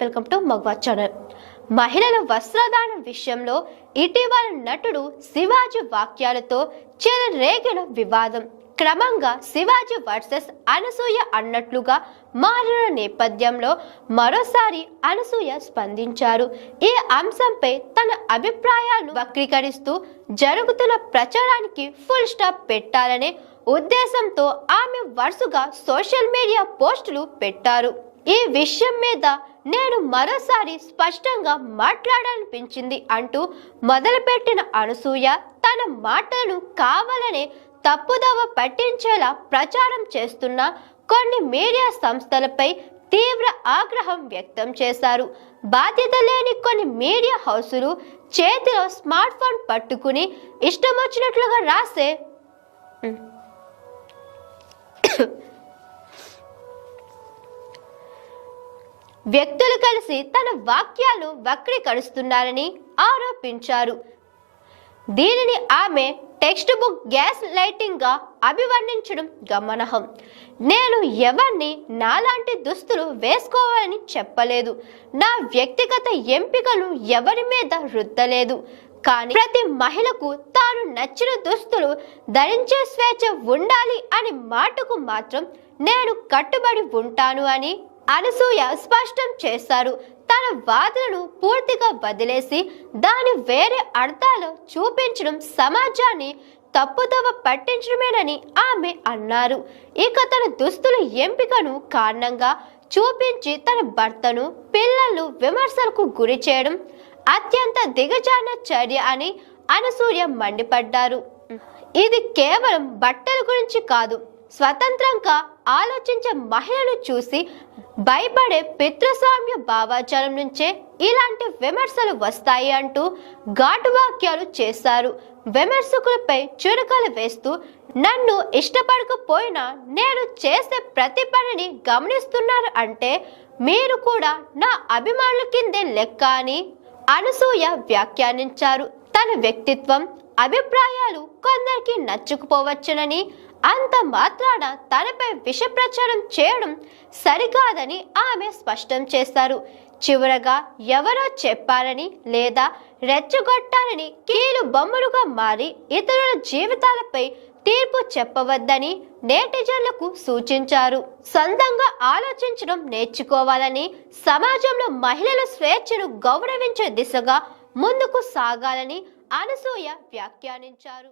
Welcome to మగవా channel. మహిళల వస్త్రదానం విషయంలో ఇటీవల నటుడు శివాజీ వాక్యాలతో చెలరేగిన వివాదం. క్రమంగా శివాజీ వర్సెస్ అనసూయ అన్నట్లుగా మారిన నేపథ్యంలో మరోసారి అనసూయ స్పందించారు. ఈ అంశంపై తన అభిప్రాయాలను వక్రీకరిస్తూ జరుగుతున్న ప్రచారానికి ఫుల్ స్టాప్ పెట్టాలనే ఉద్దేశంతో ఆమె వరుసగా సోషల్ మీడియా పోస్టులు పెట్టారు. ఈ విషయం మీద నేను మరోసారి స్పష్టంగా మాట్లాడాలనిపించింది అంటూ మొదలుపెట్టిన అనసూయ తన మాటలను కావాలనే తప్పుదవ పట్టించేలా ప్రచారం చేస్తున్న కొన్ని మీడియా సంస్థలపై తీవ్ర ఆగ్రహం వ్యక్తం చేశారు. బాధ్యత లేని కొన్ని మీడియా హౌసులు చేతిలో స్మార్ట్ ఫోన్ పట్టుకుని ఇష్టం వచ్చినట్లుగా రాసే వ్యక్తులు కలిసి తన వాక్యాలను వక్రీకరిస్తున్నారని ఆరోపించారు. దీనిని ఆమె టెక్స్ట్ బుక్ గ్యాస్ లైటింగ్గా అభివర్ణించడం గమనార్హం. నేను ఎవరిని నాలాంటి దుస్తులు వేసుకోవాలని చెప్పలేదు. నా వ్యక్తిగత ఎంపికలు ఎవరి మీద రుద్దలేదు. కానీ ప్రతి మహిళకు తాను నచ్చిన దుస్తులు ధరించే స్వేచ్ఛ ఉండాలి అని మాటకు మాత్రం నేను కట్టుబడి ఉంటాను అని అనసూయ స్పష్టం చేశారు. తన వాదనను పూర్తిగా వదిలేసి దాని వేరే అర్థాలు చూపించడం సమాజాన్ని తప్పుదోవ పట్టించడమేనని ఆమె అన్నారు. ఇక తన దుస్తుల ఎంపికను కారణంగా చూపించి తన భర్తను పిల్లలను విమర్శలకు గురి చేయడం అత్యంత దిగజాన చర్య అని అనసూయ మండిపడ్డారు. ఇది కేవలం బట్టల గురించి కాదు స్వతంత్రంగా ఆలోచించే మహిళను చూసి భయపడే పితృస్వామ్య భావాచారం నుంచే ఇలాంటి విమర్శలు వస్తాయి అంటూ ఘాటు వాక్యాలు చేశారు. విమర్శకులపై చురకలు వేస్తూ నన్ను ఇష్టపడకపోయినా నేను చేసే ప్రతి పనిని గమనిస్తున్నారు అంటే మీరు కూడా నా అభిమానుల కిందే లెక్క అని అనసూయ వ్యాఖ్యానించారు. తన వ్యక్తిత్వం అభిప్రాయాలు కొందరికి నచ్చుకుపోవచ్చునని అంత మాత్రాన తనపై విష ప్రచారం చేయడం సరికాదని ఆమె స్పష్టం చేశారు చివరగా ఎవరో చెప్పారని లేదా రెచ్చగొట్టాలని కీలు బొమ్మలుగా మారి ఇతరుల జీవితాలపై తీర్పు చెప్పవద్దని నేటిజన్లకు సూచించారు. సొంతంగా ఆలోచించడం నేర్చుకోవాలని సమాజంలో మహిళల స్వేచ్ఛను గౌరవించే దిశగా ముందుకు సాగాలని అనసూయ వ్యాఖ్యానించారు.